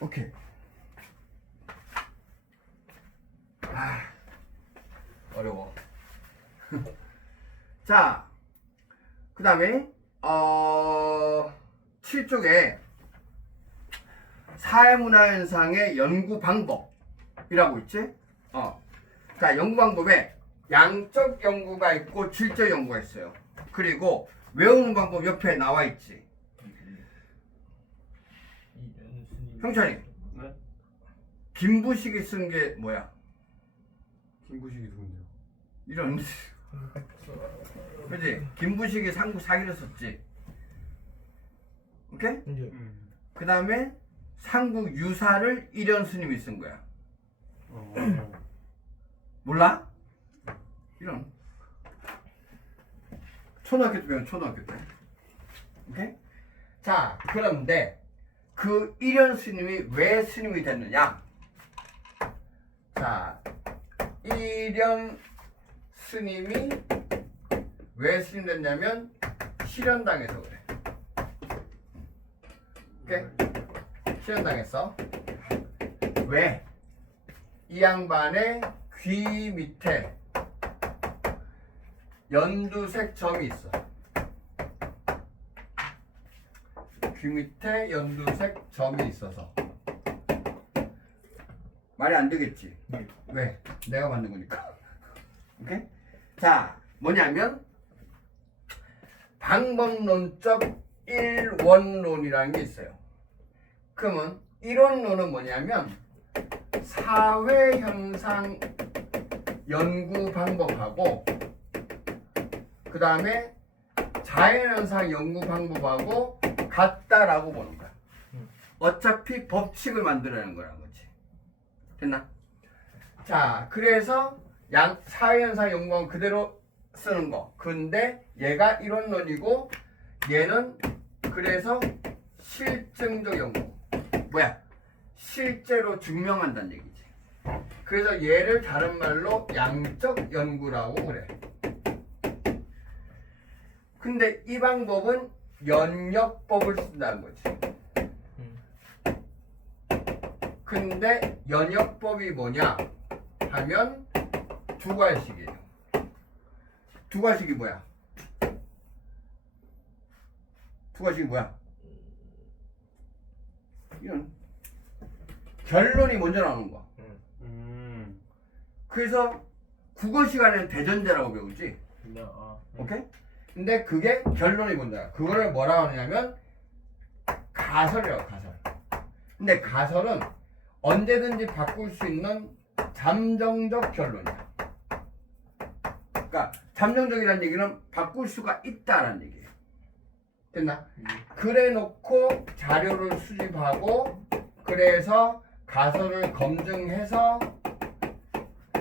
오케이. 어려워. 자, 그 다음에 7쪽에 사회문화현상의 연구 방법이라고 있지? 자, 연구 방법에 양적 연구가 있고 질적 연구가 있어요. 그리고 외우는 방법 옆에 나와 있지. 형찬이, 네? 김부식이 쓴 게 뭐야? 김부식이 누군데요? 이런. 그지? 김부식이 상구 사기를 썼지. 오케이? 그 다음에 상국 유사를 이련 스님이 쓴 거야. 몰라? 이런. 초등학교 때 배운 초등학교 때. 오케이? 자, 그런데 그 이련 스님이 왜 스님이 됐느냐? 자, 이련 스님이 왜 스님 됐냐면 실현당해서 그래. 오케이? 실현당했어. 왜? 이 양반의 귀 밑에 연두색 점이 있어. 귀 밑에 연두색 점이 있어서 말이 안 되겠지. 왜? 내가 만든 거니까. 오케이? 자, 뭐냐면 방법론적 일원론이라는 게 있어요. 그러면 일원론은 뭐냐면 사회 현상 연구 방법하고 그 다음에 자연 현상 연구 방법하고 같다라고 보는 거야. 어차피 법칙을 만들어내는 거라는 거지. 됐나? 자, 그래서 사회 현상 연구는 그대로 쓰는 거. 근데 얘가 이론론이고 얘는 그래서 실증적 연구. 뭐야? 실제로 증명한다는 얘기지. 그래서 얘를 다른 말로 양적 연구라고 그래. 근데 이 방법은 연역법을 쓴다는 거지. 근데 연역법이 뭐냐 하면 두 가지식이에요. 두 가지식이 뭐야? 두 가지식이 뭐야? 이런 결론이 먼저 나오는 거야. 그래서 국어 시간에는 대전제라고 배우지. 오케이? 근데 그게 결론이 먼저야. 그거를 뭐라고 하냐면 가설이라고, 가설. 근데 가설은 언제든지 바꿀 수 있는 잠정적 결론이야. 그러니까 잠정적이라는 얘기는 바꿀 수가 있다라는 얘기예요. 됐나? 그래 놓고 자료를 수집하고 그래서 가설을 검증해서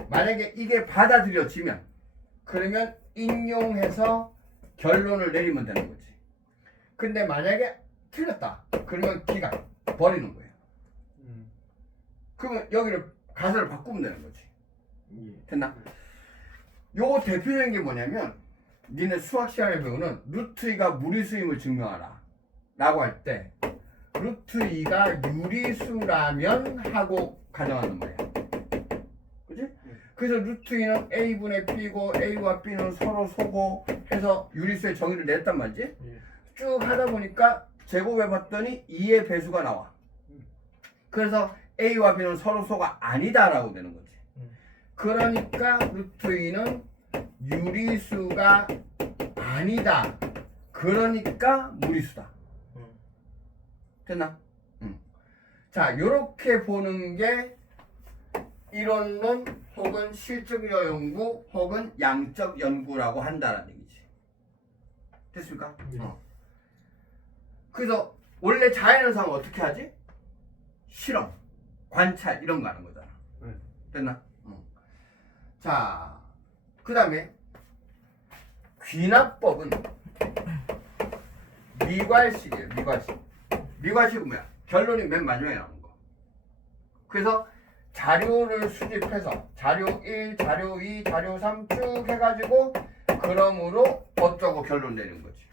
만약에 이게 받아들여지면 그러면 인용해서 결론을 내리면 되는 거지. 근데 만약에 틀렸다 그러면 기가 버리는 거예요. 그러면 여기를 가설을 바꾸면 되는 거지. 됐나? 요거 대표적인 게 뭐냐면 니네 수학 시간에 배우는 루트 2가 무리수임을 증명하라 라고 할 때 루트 2가 유리수라면 하고 가정하는 거야. 그치? 그래서 루트 2는 A분의 B고 A와 B는 서로 소고 해서 유리수의 정의를 냈단 말이지. 쭉 하다 보니까 제곱해 봤더니 2의 배수가 나와. 그래서 A와 B는 서로 소가 아니다라고 되는 거지. 그러니까 루트 2는 유리수가 아니다. 그러니까 무리수다. 됐나? 자, 요렇게 보는 게 이론론 혹은 실증적 연구 혹은 양적 연구라고 한다는 얘기지. 됐습니까? 그래서 원래 자연현상은 어떻게 하지? 실험, 관찰 이런 거 하는 거잖아. 됐나? 자, 그 다음에 귀납법은 미괄식이에요. 미괄식. 미괄식은 뭐야? 결론이 맨 마지막에 나오는 거. 그래서 자료를 수집해서 자료 1, 자료 2, 자료 3 쭉 해가지고 그러므로 어쩌고 결론 내는 거지.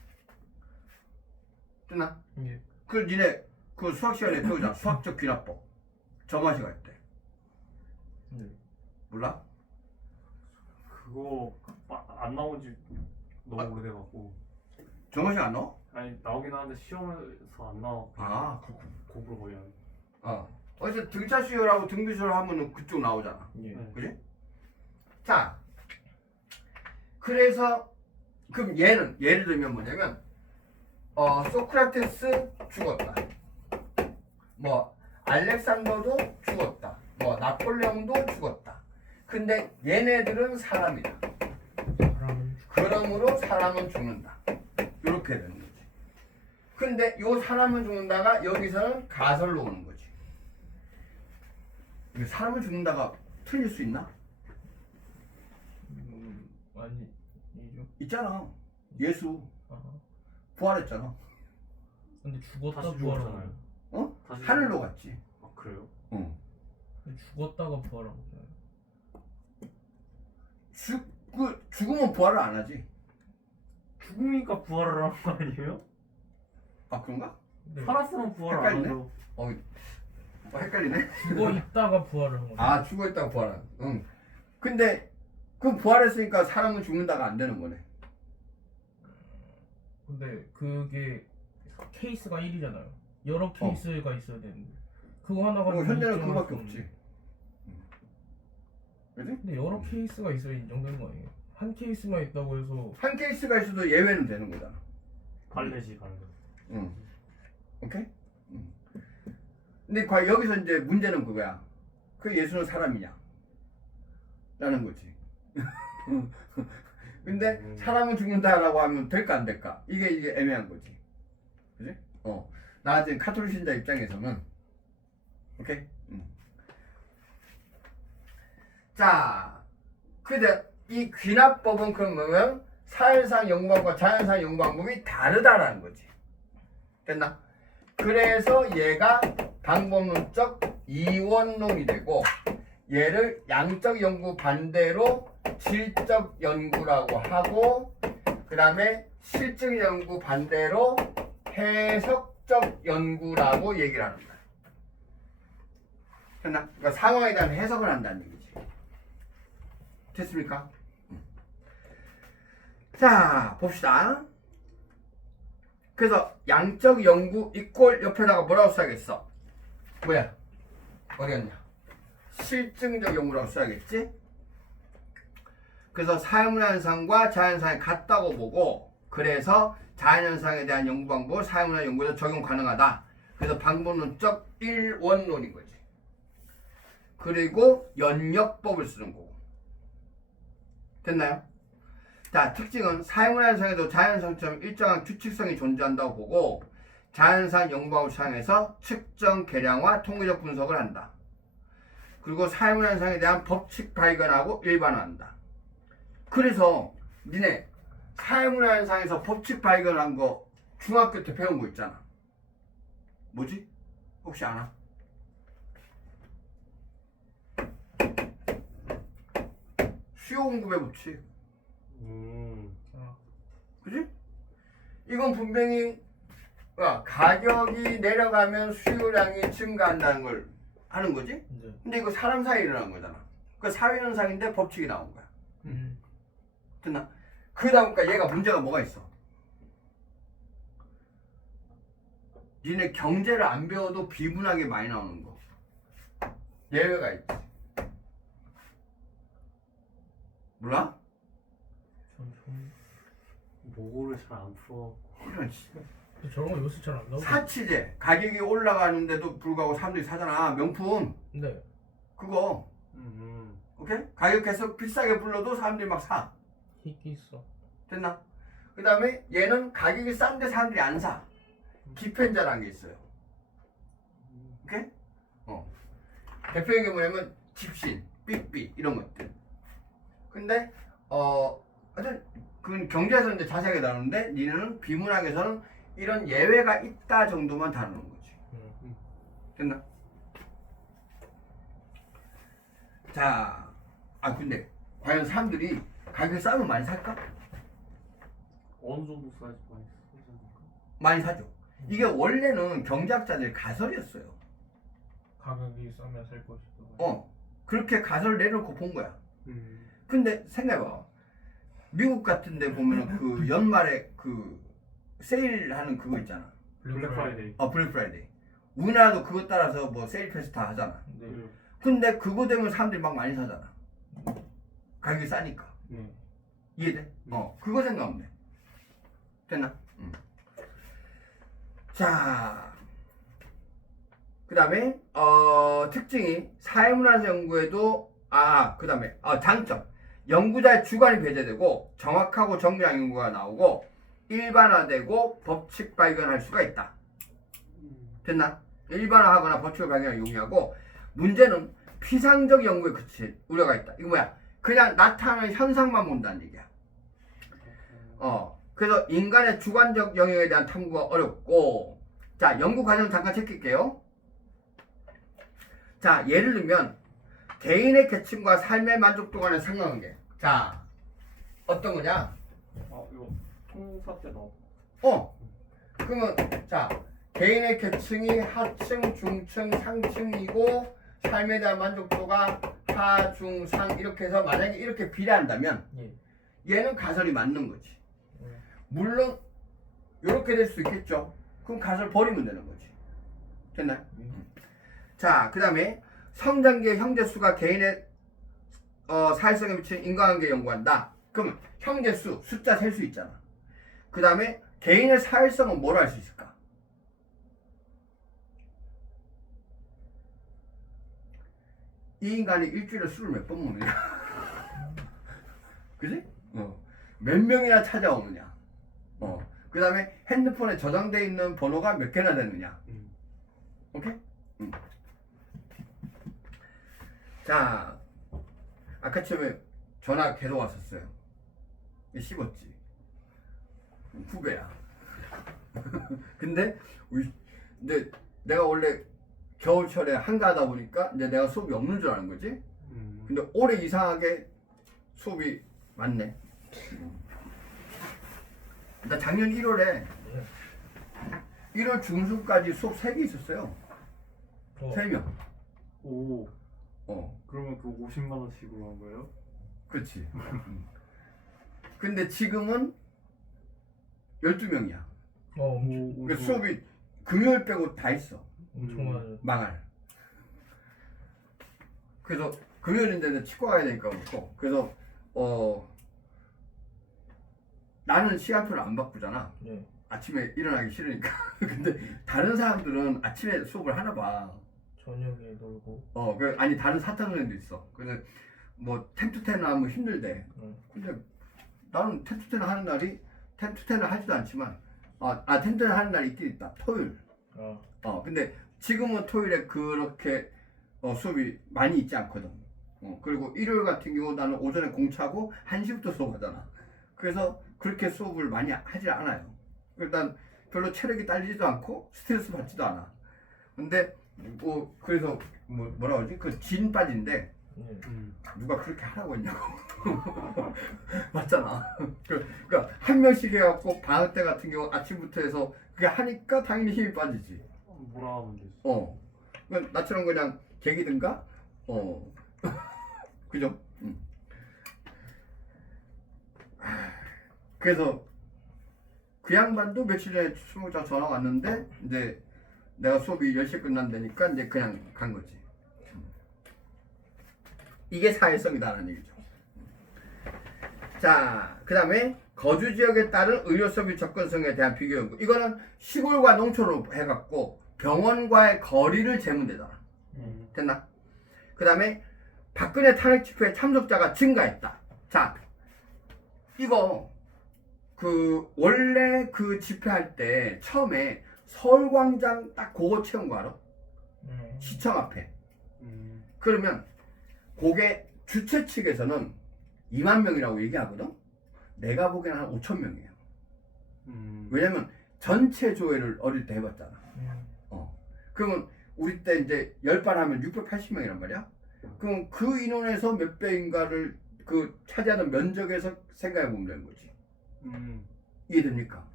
됐나? 예. 그 니네 그 수학 시간에 배우잖아. 수학적 귀납법. 점화 시간 때. 네. 몰라? 그거 안 나온 지 너무 아. 오래돼갖고. 점화 시간 안 넣어? 아니 나오긴 하는데 시험에서 안 나와. 아, 그렇군. 공부를 거의 안. 어디서 등차 수열하고 등비 수열 하면은 그쪽 나오잖아. 예. 네. 그지? 자, 그래서 그럼 얘는 예를 들면 뭐냐면 소크라테스 죽었다. 뭐 알렉산더도 죽었다. 뭐 나폴레옹도 죽었다. 근데 얘네들은 사람이다. 사람은 그러므로 사람은 죽는다. 이렇게 되는 거지. 근데 요 사람은 죽는다가 여기서는 가설로 오는 거지. 이게 사람은 죽는다가 틀릴 수 있나? 아니 이죠. 있잖아. 예수 아. 부활했잖아. 근데 죽었다 다시 부활한 죽었잖아요. 거예요. 어? 다시 하늘로 갔지. 아 그래요? 응. 근데 죽었다가 부활한 거잖아요. 죽으면 부활을 안 하지. 죽으니까 부활을 하는 거 아니에요? 아 그런가? 네. 살았으면 부활 안 헷갈리네? 하죠. 헷갈리네. 죽어 있다가 부활을 한 거죠. 아 죽어있다가 부활한. 응. 근데 그 부활했으니까 사람은 죽는다가 안 되는 거네. 근데 그게 케이스가 1이잖아요. 여러 케이스가 있어야 되는데 그거 하나가 현재는 그거밖에 없지. 그지? 근데 여러 케이스가 있어야 인정되는 거 아니에요? 한 케이스만 있다고 해서 한 케이스가 있어도 예외는 되는 거잖아. 갈래지 갈래. 응. 오케이? 응. 근데 과연 여기서 이제 문제는 그거야. 그 예수는 사람이냐? 라는 거지. 근데 사람은 죽는다라고 하면 될까 안 될까? 이게 애매한 거지. 그지? 나 지금 카톨릭 신자 입장에서는 오케이? 자, 근데 이 귀납법은 그러면 사회상 연구방법과 자연상 연구방법이 다르다라는 거지. 됐나? 그래서 얘가 방법론적 이원론이 되고 얘를 양적 연구 반대로 질적 연구라고 하고 그 다음에 실증 연구 반대로 해석적 연구라고 얘기를 하는 거야. 됐나? 그러니까 상황에 대한 해석을 한다는 얘기지. 됐습니까? 자, 봅시다. 그래서 양적 연구 이꼴 옆에다가 뭐라고 써야겠어? 뭐야? 어디 갔냐? 실증적 연구라고 써야겠지? 그래서 사회문화현상과 자연현상이 같다고 보고 그래서 자연현상에 대한 연구 방법을 사회문화 연구에서 적용 가능하다. 그래서 방법론적 일원론인 거지. 그리고 연역법을 쓰는 거고. 됐나요? 자, 특징은 사회문화현상에도 자연현상처럼 일정한 규칙성이 존재한다고 보고 자연현상 연구방법을 사용해서 측정, 계량화, 통계적 분석을 한다. 그리고 사회문화현상에 대한 법칙 발견하고 일반화한다. 그래서 니네 사회문화현상에서 법칙 발견한 거 중학교 때 배운 거 있잖아. 뭐지? 혹시 아나? 수요 공급의 법칙. 그지? 이건 분명히 가격이 내려가면 수요량이 증가한다는 걸 하는 거지? 이제 근데 이거 사람 사이에 일어난 거잖아. 그 사회현상인데 법칙이 나온 거야. 됐나? 그러다 보니까 얘가 문제가 뭐가 있어? 니네 경제를 안 배워도 비문학이 많이 나오는 거. 예외가 있지. 몰라? 모고를 잘 안 풀어. 이런 씨. 저런 거 요새 잘 안 나오고. 사치제 가격이 올라가는데도 불구하고 사람들이 사잖아. 명품 네. 그거. 오케이? 가격 계속 비싸게 불러도 사람들이 막 사. 희귀 있어. 됐나? 그 다음에 얘는 가격이 싼데 사람들이 안 사. 기펜자라는 게 있어요. 오케이? 대표적인 게 뭐냐면 집신, 삐삐 이런 것들. 근데 하여튼 그건 경제에서 이제 자세하게 다루는데 니네는 비문학에서는 이런 예외가 있다 정도만 다루는 거지. 됐나? 자, 근데 과연 사람들이 가격이 싸면 많이 살까? 어느 정도 사이즈 많이 쓰지 않을까? 많이 사죠. 이게 원래는 경제학자들의 가설이었어요. 가격이 싸면 살 것이다. 그렇게 가설 내놓고 본 거야. 음. 근데 생각해봐. 미국 같은 데 보면은 그 연말에 그 세일하는 그거 있잖아. 블랙 프라이데이. 블랙 프라이데이. 우리나라도 그거 따라서 뭐 세일 페스타 하잖아. 네. 근데 그거 되면 사람들이 막 많이 사잖아. 가격이 싸니까. 네. 이해돼? 그거 생각하면 돼. 됐나? 자, 그 다음에 특징이 사회문화재 연구에도 그 다음에 장점. 연구자의 주관이 배제되고 정확하고 정밀한 연구가 나오고 일반화되고 법칙 발견할 수가 있다. 됐나? 일반화하거나 법칙을 발견하기 용이하고 문제는 피상적 연구에 그칠 우려가 있다. 이거 뭐야? 그냥 나타나는 현상만 본다는 얘기야. 그래서 인간의 주관적 영역에 대한 탐구가 어렵고, 자, 연구 과정 잠깐 체크할게요. 자, 예를 들면 개인의 계층과 삶의 만족도 간의 상관관계. 자, 어떤 거냐? 이거 통사 때 나왔. 그러면 자, 개인의 계층이 하층, 중층, 상층이고 삶에 대한 만족도가 하, 중, 상 이렇게 해서 만약에 이렇게 비례한다면 얘는 가설이 맞는 거지. 물론 이렇게 될 수 있겠죠. 그럼 가설 버리면 되는 거지. 됐나요? 자, 그 다음에 성장기의 형제수가 개인의 사회성에 미치는 인과관계 연구한다. 그러면 형제수, 숫자 셀 수 있잖아. 그 다음에 개인의 사회성은 뭘 알 수 있을까? 이 인간이 일주일에 술을 몇 번 먹느냐? 그지? 몇 명이나 찾아오느냐? 그 다음에 핸드폰에 저장되어 있는 번호가 몇 개나 되느냐? 오케이? 자, 아까 처음에 전화 계속 왔었어요. 씹었지. 후배야. 근데 내가 원래 겨울철에 한가하다 보니까 이제 내가 수업이 없는 줄 아는 거지. 근데 올해 이상하게 수업이 많네. 나 작년 1월에 1월 중순까지 수업 3개 있었어요. 3명. 오. 그러면 그 50만 원씩으로 한 거예요? 그렇지. 근데 지금은 12명이야. 그러니까 수업이 금요일 빼고 다 있어. 엄청 많아요. 망할. 그래서 금요일인데 치과 가야 되니까 그렇고. 그래서 나는 시간표를 안 바꾸잖아. 네. 아침에 일어나기 싫으니까. 근데 다른 사람들은 아침에 수업을 하나 봐. 저녁에 놀고. 아니 다른 사탄선생도 있어. 그래서 뭐 10to 10 하면 힘들대. 근데 나는 10to 10 하는 날이 10to 10을 하지도 않지만 10to 10 하는 날이 있긴 있다. 토요일. 근데 지금은 토요일에 그렇게 수업이 많이 있지 않거든. 그리고 일요일 같은 경우 나는 오전에 공차고 1시부터 수업하잖아. 그래서 그렇게 수업을 많이 하지 않아요. 일단 별로 체력이 딸리지도 않고 스트레스 받지도 않아. 근데 그래서 뭐라 그러지? 그 진 빠진데 누가 그렇게 하라고 했냐고. 맞잖아. 그러니까 한 명씩 해갖고 방학 때 같은 경우 아침부터 해서 그게 하니까 당연히 힘이 빠지지. 뭐라 하면 되지? 그러니까 나처럼 그냥 개기든가. 그죠? 그래서 그 양반도 며칠 전에 수무장 전화 왔는데 이제 내가 수업이 10시에 끝난다니까 이제 그냥 간 거지. 이게 사회성이다라는 얘기죠. 자, 그 다음에 거주 지역에 따른 의료 서비스 접근성에 대한 비교 연구. 이거는 시골과 농촌으로 해갖고 병원과의 거리를 재면 되잖아. 됐나? 그 다음에 박근혜 탄핵 집회에 참석자가 증가했다. 자, 이거 원래 그 집회할 때 처음에 서울광장 딱 그거 채운 거 알아? 시청 앞에. 그러면 그게 주최 측에서는 2만 명이라고 얘기하거든? 내가 보기에는 한 5천 명이에요. 왜냐면 전체 조회를 어릴 때 해봤잖아. 그러면 우리 때 이제 10반 하면 680명이란 말이야? 그럼 그 인원에서 몇 배인가를 차지하는 면적에서 생각해 보면 되는 거지. 이해됩니까?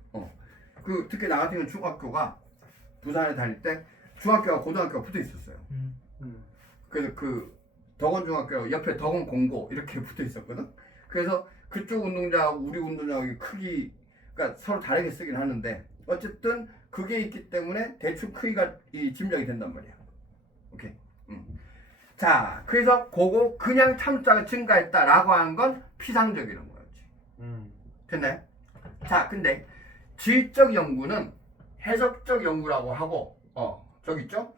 그 특히 나 같은 경우는 중학교가 부산에 다닐 때 중학교와 고등학교가 붙어 있었어요. 그래서 그 덕원중학교 옆에 덕원공고 이렇게 붙어 있었거든. 그래서 그쪽 운동장하고 우리 운동장하고 크기 그러니까 서로 다르게 쓰긴 하는데 어쨌든 그게 있기 때문에 대충 크기가 이 짐작이 된단 말이야. 오케이. 자, 그래서 그거 그냥 참수자가 증가했다라고 하는 건 피상적이라는 거였지. 됐나요? 자, 근데 질적 연구는 해석적 연구라고 하고, 저기 있죠?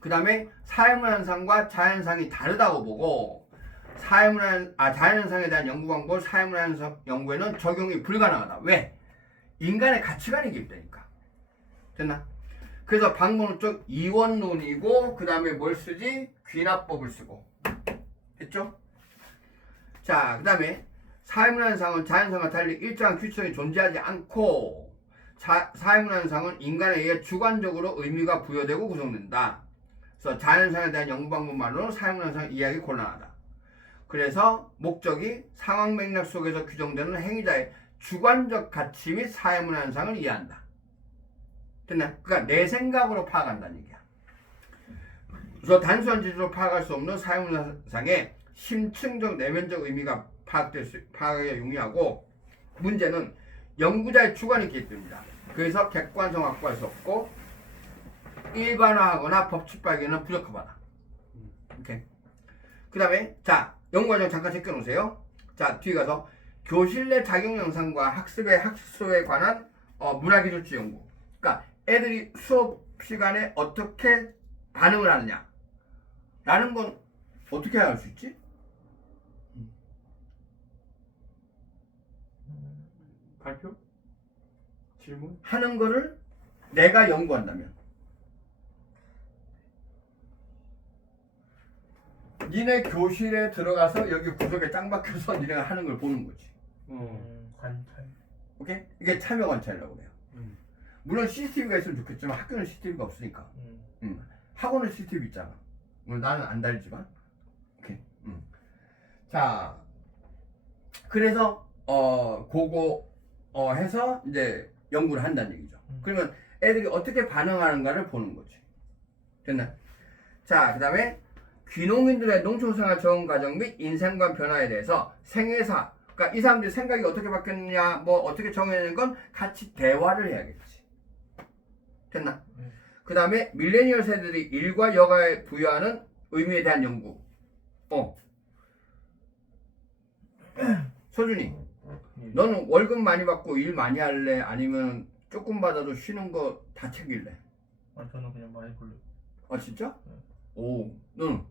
그 다음에 사회문화현상과 자연현상이 다르다고 보고, 자연현상에 대한 연구 방법, 사회문화현상 연구에는 적용이 불가능하다. 왜? 인간의 가치관이 개입되니까. 됐나? 그래서 방법은 쪽 이원론이고, 그 다음에 뭘 쓰지? 귀납법을 쓰고. 됐죠? 자, 그 다음에 사회문화현상은 자연현상과 달리 일정한 규칙이 존재하지 않고 사회문화현상은 인간에 의해 주관적으로 의미가 부여되고 구성된다. 그래서 자연현상에 대한 연구 방법만으로 사회문화현상 이해하기 곤란하다. 그래서 목적이 상황 맥락 속에서 규정되는 행위자의 주관적 가치 및 사회문화현상을 이해한다. 됐나? 그러니까 내 생각으로 파악한다는 얘기야. 그래서 단순한 지식으로 파악할 수 없는 사회문화상의 심층적 내면적 의미가 파악에 용이하고 문제는 연구자의 주관이 개입됩니다. 그래서 객관성 확보할 수 없고 일반화하거나 법칙 발견은 부적합하다. 오케이. 그 다음에 자 연구과정 잠깐 제껴놓으세요. 자 뒤에 가서 교실 내 작용 영상과 학습의 학습에 관한 문화기술주 연구. 그러니까 애들이 수업 시간에 어떻게 반응을 하느냐 라는 건 어떻게 알 수 있지? 발표? 질문? 하는 거를 내가 연구한다면 니네 교실에 들어가서 여기 구석에 짱 박혀서 니네가 하는 걸 보는 거지. 관찰. 오케이? 이게 참여 관찰이라고 해요. 물론 CCTV가 있으면 좋겠지만 학교는 CCTV가 없으니까. 학원은 CCTV 있잖아. 물론 나는 안 달지만. 오케이. 자, 그래서 그거 해서 이제 연구를 한다는 얘기죠. 그러면 애들이 어떻게 반응하는가를 보는 거지. 됐나? 자, 그 다음에 귀농민들의 농촌생활 적응 과정 및 인생관 변화에 대해서 생애사, 그러니까 이 사람들이 생각이 어떻게 바뀌었느냐, 뭐 어떻게 정해내는 건 같이 대화를 해야겠지. 됐나? 그 다음에 밀레니얼 세대들이 일과 여가에 부여하는 의미에 대한 연구. 소준이, 너는 월급 많이 받고 일 많이 할래? 아니면 조금 받아도 쉬는 거 다 챙길래? 아 저는 그냥 많이 걸려. 아 진짜? 네. 오, 너는?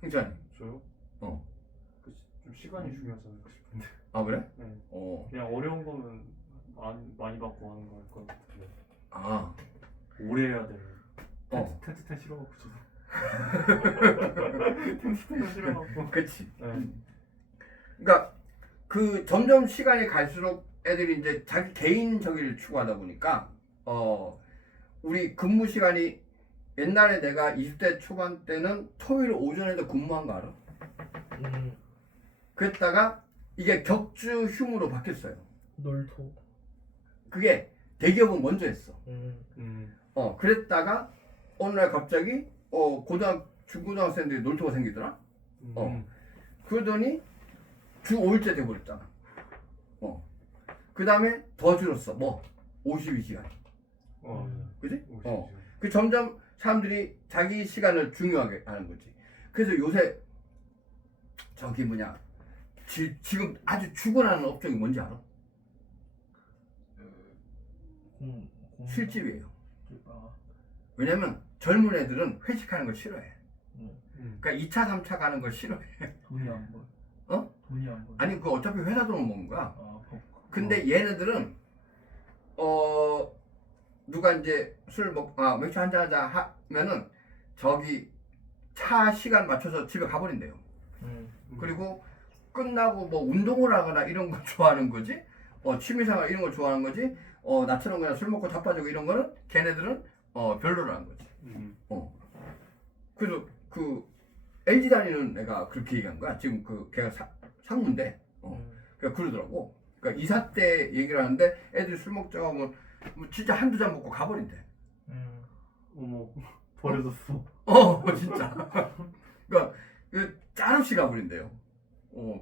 형찬이? 저요? 좀 시간이 중요하지 않을까 싶은데. 아 그래? 네. 어. 그냥 어려운 거는 많이 받고 하는 거 할 것 같은데. 아. 오래 해야 되는. 텐트텐 싫어갖고 지금. 텐트텐 싫어갖고. 그치. 네. 그러니까 그 점점 시간이 갈수록 애들이 이제 자기 개인적인 추구하다 보니까 우리 근무 시간이 옛날에 내가 20대 초반 때는 토요일 오전에도 근무한 거 알아? 그랬다가 이게 격주 휴무로 바뀌었어요. 놀토. 그게 대기업은 먼저 했어. 그랬다가 어느 날 갑자기 중고등학생들이 놀토가 생기더라. 그러더니 주 5일째 돼버렸잖아. 그 다음에 더 줄었어. 뭐 52시간. 그지? 그 점점 사람들이 자기 시간을 중요하게 하는 거지. 그래서 요새 저기 뭐냐 지금 아주 죽어나는 업종이 뭔지 알아? 술집이에요. 왜냐면 젊은 애들은 회식하는 걸 싫어해. 그러니까 2차, 3차 가는 걸 싫어해. 돈이 안 벌. 돈이 안 벌. 아니 그거 어차피 회사 돈을 먹는 거야. 근데 어. 얘네들은 누가 이제 맥주 한잔 하자 하면은 저기 차 시간 맞춰서 집에 가버린대요. 그리고 끝나고 뭐 운동을 하거나 이런 거 좋아하는 거지. 취미생활 이런 거 좋아하는 거지. 나처럼 그냥 술 먹고 자빠지고 이런 거는 걔네들은 별로라는 거지. 그래서 그 LG 다니는 애가 그렇게 얘기한 거야. 지금 그 걔가 상무인데 그러더라고. 그러니까 이사 때 얘기를 하는데 애들이 술 먹자고 하면 뭐 진짜 한두 잔 먹고 가버린대. 어머 버려졌어. 진짜. 그러니까 짤없이 가버린대요.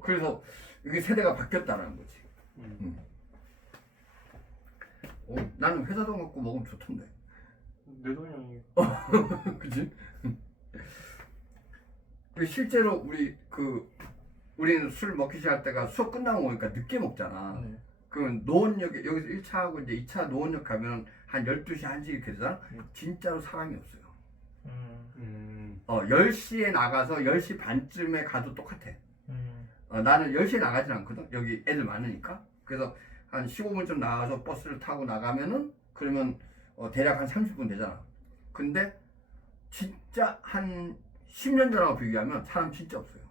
그래서 이게 세대가 바뀌었다는 거지. 나는 회사 돈 갖고 먹으면 좋던데. 내 돈이 아니. 그치? 실제로 우리는 술 먹기 시작할 때가 수업 끝나고 오니까 늦게 먹잖아. 네. 그러면 노원역에 여기서 1차하고 이제 2차 노원역 가면 한 12시 1시 이렇게 되잖아. 진짜로 사람이 없어요. 10시에 나가서 10시 반쯤에 가도 똑같아. 나는 10시에 나가진 않거든. 여기 애들 많으니까. 그래서 한 15분쯤 나가서 버스를 타고 나가면은 그러면 대략 한 30분 되잖아. 근데 진짜 한 10년 전하고 비교하면 사람 진짜 없어요.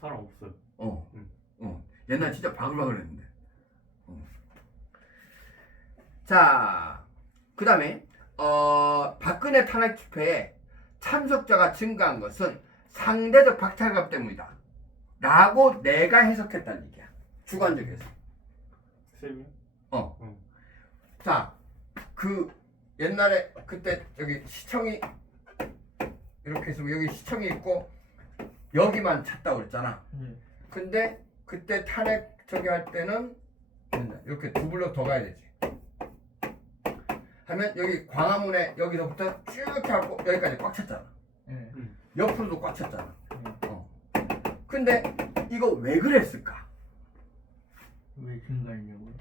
사람 없어요. 옛날 진짜 바글바글 했는데. 자, 그 다음에 박근혜 탄핵 집회에 참석자가 증가한 것은 상대적 박탈감 때문이다 라고 내가 해석했다는 얘기야. 주관적 해석. 쌤이? 자, 옛날에 그때 여기 시청이 이렇게 해서 여기 시청이 있고 여기만 찾다고 그랬잖아. 근데 그때 탄핵 저기 할 때는 이렇게 두 블럭 더 가야 되지. 하면 여기 광화문에 여기서부터 쭉 해갖고 여기까지 꽉 찼잖아. 옆으로도 꽉 찼잖아. 근데 이거 왜 그랬을까? 왜 증가했냐고요?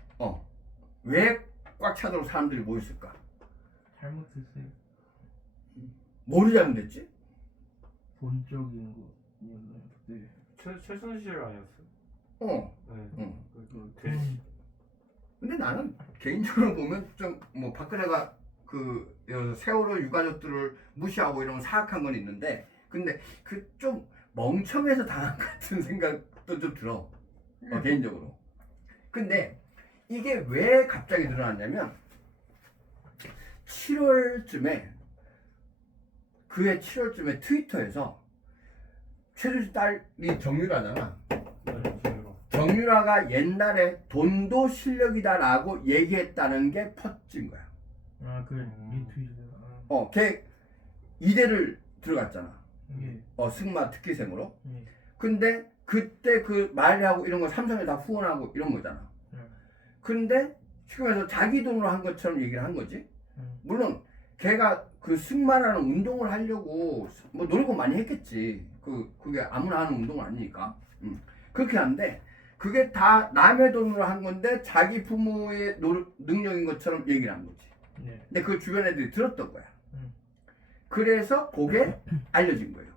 왜 꽉 차도록 사람들이 모였을까? 잘못했어요. 뭐를 잘못했지? 본적인 거였나요? 네. 최순실 아니었어요? 응. 네. 근데 나는 개인적으로 보면 좀 뭐 박근혜가 세월호 유가족들을 무시하고 이런 사악한 건 있는데, 근데 좀 멍청해서 당한 것 같은 생각도 좀 들어. 개인적으로. 근데 이게 왜 갑자기 늘어났냐면 7월쯤에 그해 7월쯤에 트위터에서 최순실 딸이 정유라잖아. 정유라가 옛날에 돈도 실력이다라고 얘기했다는 게 퍼진 거야. 리트윗이잖아. 걔 이대를 들어갔잖아. 예. 승마 특기생으로. 예. 근데 그때 말하고 이런 거 삼성에 다 후원하고 이런 거잖아. 근데 지금 해서 자기 돈으로 한 것처럼 얘기를 한 거지. 물론 걔가 승마라는 운동을 하려고 뭐 노력을 많이 했겠지. 그게 아무나 하는 운동은 아니니까. 그렇게 하는데 그게 다 남의 돈으로 한 건데 자기 부모의 능력인 것처럼 얘기를 한 거지. 네. 근데 그 주변 애들이 들었던 거야. 그래서 그게 알려진 거예요.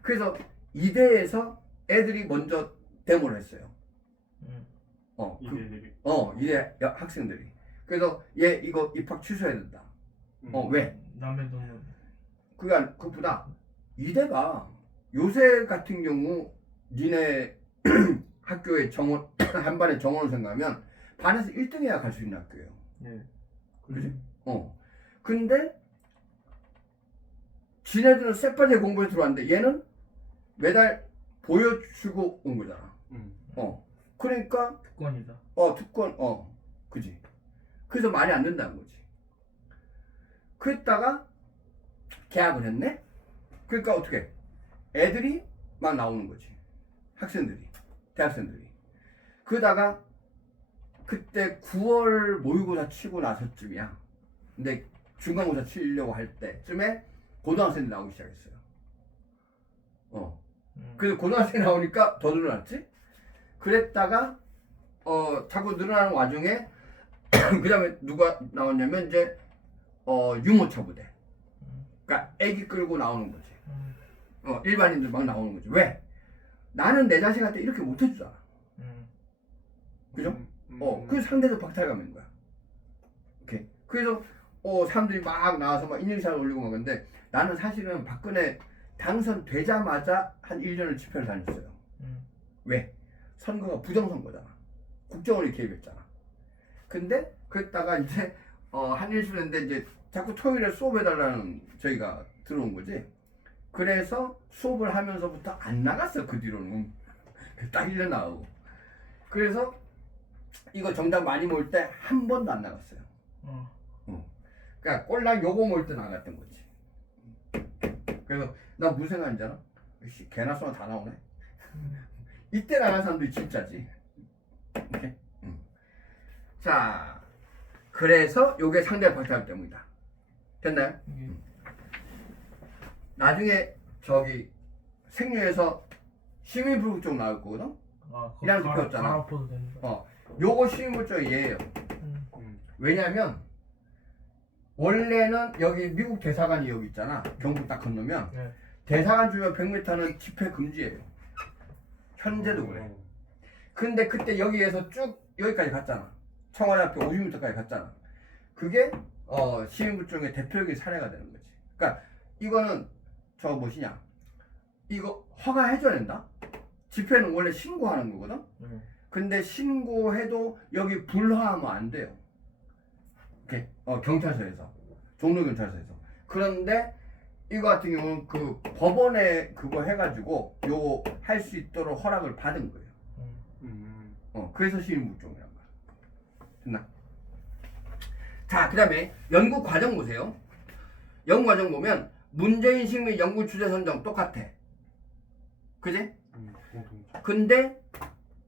그래서 이대에서 애들이 먼저 데모를 했어요. 이대들이. 이대 학생들이. 그래서 얘 이거 입학 취소해야 된다. 왜? 남의 돈을. 그것보다 이대가 요새 같은 경우 니네 학교에 한 반에 정원을 생각하면 반에서 1등해야 갈 수 있는 학교예요. 네. 그지? 근데 지네들은 쎄빠지게 공부해 들어왔는데 얘는 매달 보여주고 온 거잖아. 그러니까 특권이다. 특권, 그지? 그래서 말이 안 된다는 거지. 그랬다가 계약을 했네? 그러니까 어떻게? 애들이 막 나오는 거지. 학생들이, 대학생들이. 그러다가 그때 9월 모의고사 치고 나서쯤이야. 근데 중간고사 치려고 할 때쯤에 고등학생들이 나오기 시작했어요. 그래서 고등학생이 나오니까 더 늘어났지? 그랬다가 자꾸 늘어나는 와중에 그 다음에 누가 나왔냐면 이제 유모차 부대. 그러니까 애기 끌고 나오는 거지. 일반인들 막 나오는 거지. 왜? 나는 내 자식한테 이렇게 못 해주잖아. 그죠? 그래서 상대적 박탈감인 거야. 오케이. 그래서 사람들이 막 나와서 막 인증샷을 올리고 막 근데 나는 사실은 박근혜 당선되자마자 한 1년을 집회를 다녔어요. 왜? 선거가 부정선거잖아. 국정원이 개입했잖아. 근데 그랬다가 이제 한일수 했는데 이제 자꾸 토요일에 수업해달라는 저희가 들어온 거지. 그래서 수업을 하면서부터 안 나갔어. 그 뒤로는 딱 1년 나오고. 그래서 이거 정답 많이 모을 때 한 번도 안 나갔어요. 그러니까 꼴랑 요거 모을 때 나갔던 거지. 그래서 나 무슨 생각인지 알아? 씨, 개나 소나 다 나오네. 이때 나간 사람들이 진짜지. 오케이? 자, 그래서 요게 상대 박탈 때문이다. 됐나요? 나중에 저기 생류에서 시민불구 쪽 나올 거거든? 이랑 좁혔잖아. 갈아엎어도 되는 거. 요거 시민불구 얘예요. 왜냐면 원래는 여기 미국 대사관이 여기 있잖아. 경북 딱 건너면 네. 대사관 주변 100m는 집회 금지예요. 현재도 그래. 근데 그때 여기에서 쭉 여기까지 갔잖아. 청와대 앞에 50m까지 갔잖아. 그게 시민불중의 대표적인 사례가 되는 거지. 그러니까 이거는 저 무엇이냐? 이거 허가해줘야 된다. 집회는 원래 신고하는 거거든. 근데 신고해도 여기 불허하면 안 돼요. 이렇게 경찰서에서, 종로경찰서에서. 그런데 이거 같은 경우는 그 법원에 그거 해가지고 요 할 수 있도록 허락을 받은 거예요. 그래서 시민불종이란 거야. 됐나? 자, 그 다음에 연구 과정 보세요. 연구 과정 보면 문제인식 및 연구 주제 선정 똑같아. 그지? 근데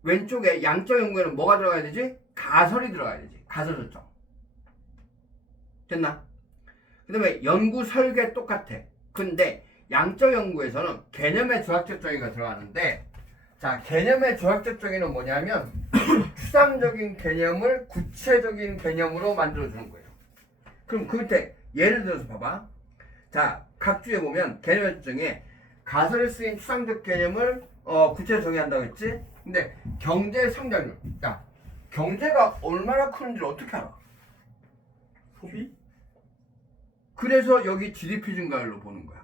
왼쪽에 양적 연구에는 뭐가 들어가야 되지? 가설이 들어가야 되지. 가설 설정. 됐나? 그 다음에 연구 설계 똑같아. 근데 양적 연구에서는 개념의 조학적 정의가 들어가는데, 자, 개념의 조학적 정의는 뭐냐면 추상적인 개념을 구체적인 개념으로 만들어주는 거예요. 그럼 그 밑에 예를 들어서 봐봐. 자, 각 주에 보면 개념의 정의에 가설에 쓰인 추상적 개념을 구체적으로 정의한다고 했지? 근데 경제 성장률, 야, 경제가 얼마나 크는지를 어떻게 알아? 소비? 그래서 여기 GDP 증가율로 보는 거야.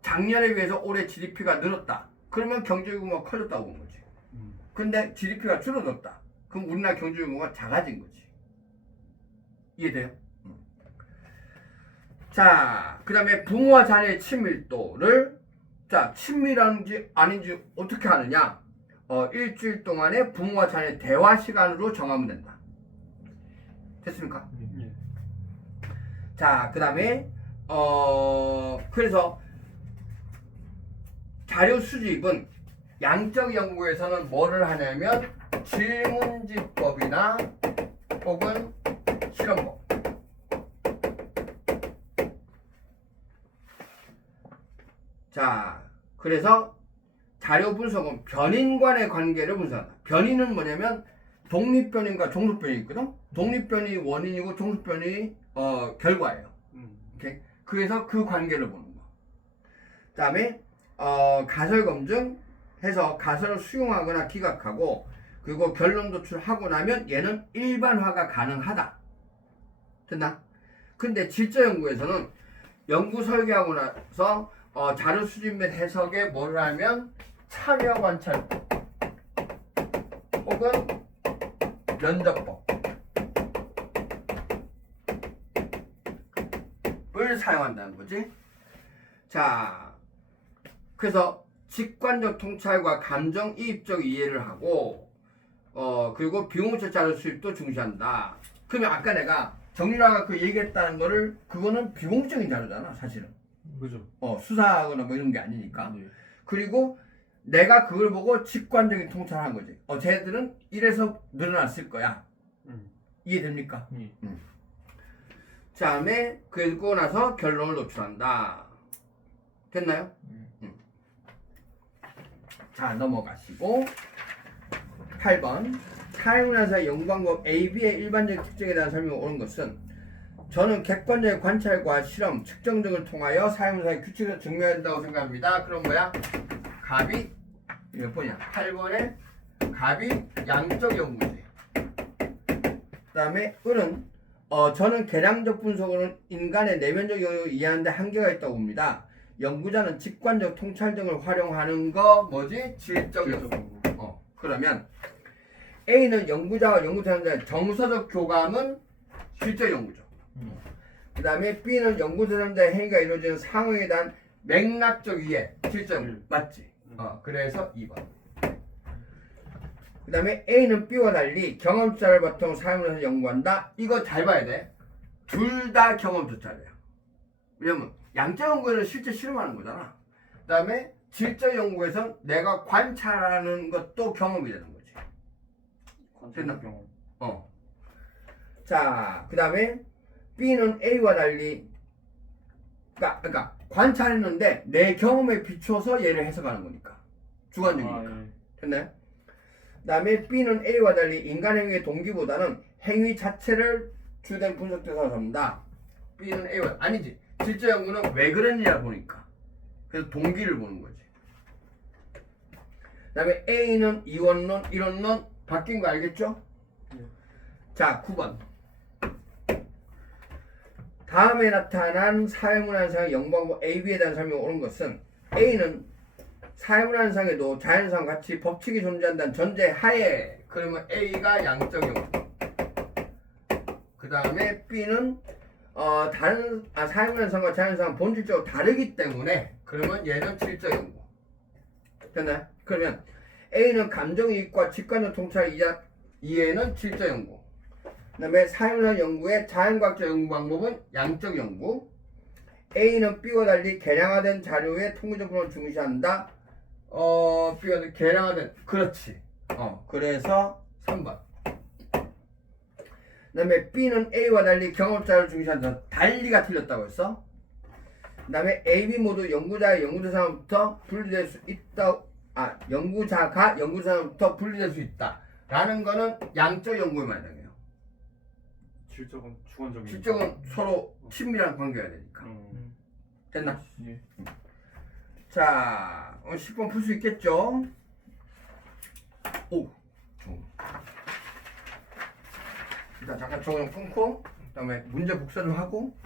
작년에 비해서 올해 GDP가 늘었다. 그러면 경제 규모가 커졌다고 보는 거지. 근데 GDP가 줄어들었다. 그럼 우리나라 경제 규모가 작아진 거지. 이해돼요? 자, 그 다음에 부모와 자녀의 친밀도를, 자, 친밀한지 아닌지 어떻게 하느냐? 일주일 동안에 부모와 자녀의 대화 시간으로 정하면 된다. 됐습니까? 자, 그 다음에 그래서 자료 수집은 양적 연구에서는 뭐를 하냐면 질문지법이나 혹은 실험법. 자, 그래서 자료 분석은 변인 간의 관계를 분석한다. 변인은 뭐냐면 독립변인과 종속변이 있거든. 독립변이 원인이고 종속변이 결과예요. 오케이? 그래서 그 관계를 보는 거. 그다음에 가설 검증 해서 가설을 수용하거나 기각하고, 그리고 결론 도출하고 나면 얘는 일반화가 가능하다. 됐나? 근데 질적 연구에서는 연구 설계하고 나서 자료 수집 및 해석에 뭐를 하면 참여 관찰법 혹은 면접법을 사용한다는 거지. 자, 그래서 직관적 통찰과 감정이입적 이해를 하고, 그리고 비공적 자료 수입도 중시한다. 그러면 아까 내가 정유라가 그 얘기했다는 거를, 그거는 비공적인 자료잖아, 사실은. 그죠. 수사하거나 뭐 이런 게 아니니까. 그리고 내가 그걸 보고 직관적인 통찰한 거지. 쟤들은 이래서 늘어났을 거야. 이해됩니까? 다음에 그리고 나서 결론을 도출한다. 됐나요? 자, 넘어가시고 8번 사용나사의 연구방법 AB의 일반적 특징에 대한 설명을 옳은 것은, 저는 객관적인 관찰과 실험, 측정 등을 통하여 사용사의 규칙을 증명해야 된다고 생각합니다. 그럼 뭐야? 갑이 몇 번이야? 8번에 갑이 양적 연구지. 그 다음에 을은 저는 계량적 분석으로는 인간의 내면적 영역을 이해하는데 한계가 있다고 봅니다. 연구자는 직관적 통찰 등을 활용하는 거 뭐지? 질적 연구. 그러면 A는 연구자와 연구대상자의 정서적 교감은 질적 연구죠. 그 다음에 B는 연구대상자의 행위가 이루어지는 상황에 대한 맥락적 이해, 질적 연구. 맞지? 그래서 2번. 그 다음에 A는 B와 달리 경험투자를 바탕으로 사용해서 연구한다. 이거 잘 봐야 돼. 둘 다 경험투자래요. 왜냐면 양적 연구에는 실제 실험하는 거잖아. 그 다음에 질적 연구에선 내가 관찰하는 것도 경험이 되는 거지. 관찰 경험. 자, 그 다음에 B는 A와 달리 그러니까 관찰했는데 내 경험에 비춰서 얘를 해석하는 거니까 주관적이니까. 예. 됐나요? 그 다음에 B는 A와 달리 인간 행위의 동기보다는 행위 자체를 주된 분석 대상으로 삼는다. B는 A와 아니지. 질적 연구는 왜 그랬냐 보니까. 그래서 동기를 보는 거지. 그 다음에 A는 이원론, 이론론 바뀐 거 알겠죠? 네. 자, 9번. 다음에 나타난 사회문화현상의 연구방법 A, B에 대한 설명이 옳은 것은 A는 사회문화현상에도 자연상 같이 법칙이 존재한다는 전제 하에 그러면 A가 양적 연구. 그 다음에 B는 다른 사회문화현상과 자연상은 본질적으로 다르기 때문에 그러면 얘는 질적 연구. 됐나요? 그러면 A는 감정이익과 직관적 통찰 이해는 질적 연구. 그 다음에 사회문화 연구의 자연과학적 연구 방법은 양적 연구. A는 B와 달리 개량화된 자료의 통계적 분석을 중시한다. B가 개량화된 그렇지. 그래서 3번. 그 다음에 B는 A와 달리 경험자를 중시한다. 달리가 틀렸다고 했어. 그 다음에 A, B 모두 연구자의 연구대상으로부터 분리될 수 있다. 연구자가 연구대상으로부터 분리될 수 있다. 라는 거는 양적 연구에만 해당해요. 질적은 주관적인. 실적은 서로 친밀한 관계가 되니까. 됐나? 예. 자, 10번 풀 수 있겠죠? 오, 좋은. 일단 잠깐 저거 좀 끊고, 그 다음에 문제 복사 좀 하고,